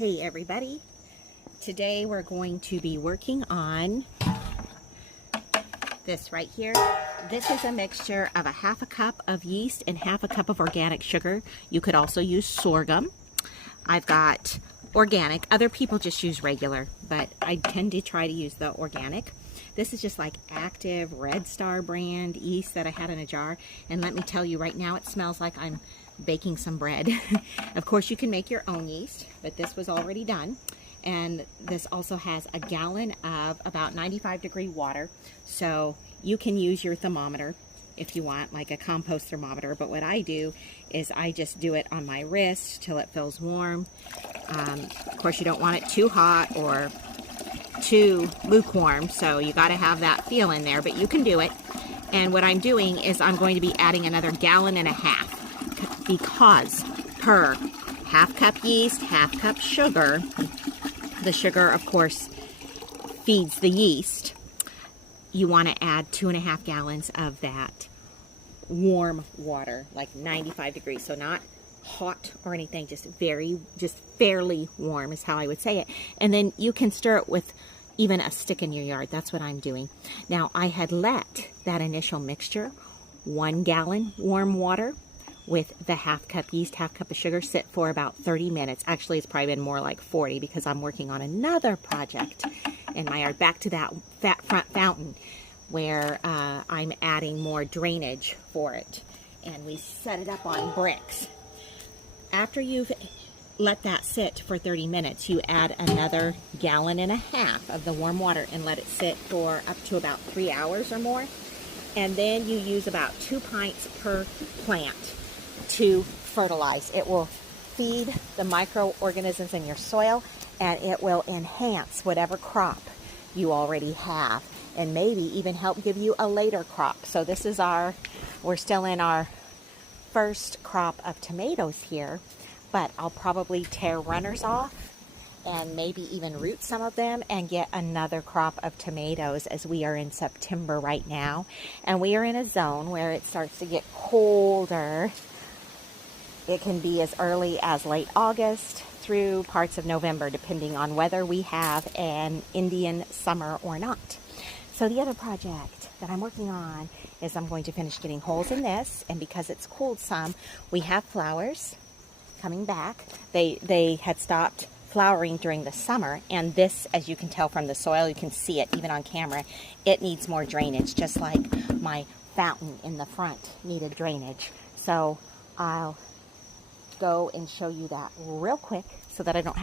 Hey everybody, today we're going to be working on this right here. This is a mixture of a half a cup of yeast and half a cup of organic sugar. You could also use sorghum. I've got organic. Other people just use regular, but I tend to try to use the organic. This is just like Active Red Star brand yeast that I had in a jar, and let me tell you right now, it smells like I'm baking some bread. Of course you can make your own yeast, but this was already done. And this also has a gallon of about 95-degree water, so you can use your thermometer if you want, like a compost thermometer, but what I do is I just do it on my wrist till it feels warm. Of course you don't want it too hot or too lukewarm, so you got to have that feel in there, but you can do it. And what I'm doing is I'm going to be adding another gallon and a half, because per half cup yeast, half cup sugar, the sugar of course feeds the yeast, you want to add 2.5 gallons of that warm water, like 95 degrees, so not hot or anything, just fairly warm is how I would say it. And then you can stir it with even a stick in your yard. That's what I'm doing. Now I had let that initial mixture, 1 gallon warm water with the half cup yeast, half cup of sugar, sit for about 30 minutes. Actually, it's probably been more like 40 because I'm working on another project in my yard. Back to that front fountain where I'm adding more drainage for it. And we set it up on bricks. After you've let that sit for 30 minutes, you add another gallon and a half of the warm water and let it sit for up to about 3 hours or more. And then you use about 2 pints per plant to fertilize. It will feed the microorganisms in your soil, and it will enhance whatever crop you already have, and maybe even help give you a later crop. So this is we're still in our first crop of tomatoes here, but I'll probably tear runners off and maybe even root some of them and get another crop of tomatoes, as we are in September right now, and we are in a zone where it starts to get colder. It can be as early as late August through parts of November, depending on whether we have an Indian summer or not. So the other project that I'm working on is I'm going to finish getting holes in this, and because it's cooled some, we have flowers coming back. They had stopped flowering during the summer, and this, as you can tell from the soil, you can see it even on camera, it needs more drainage, just like my fountain in the front needed drainage. So I'll go and show you that real quick so that I don't have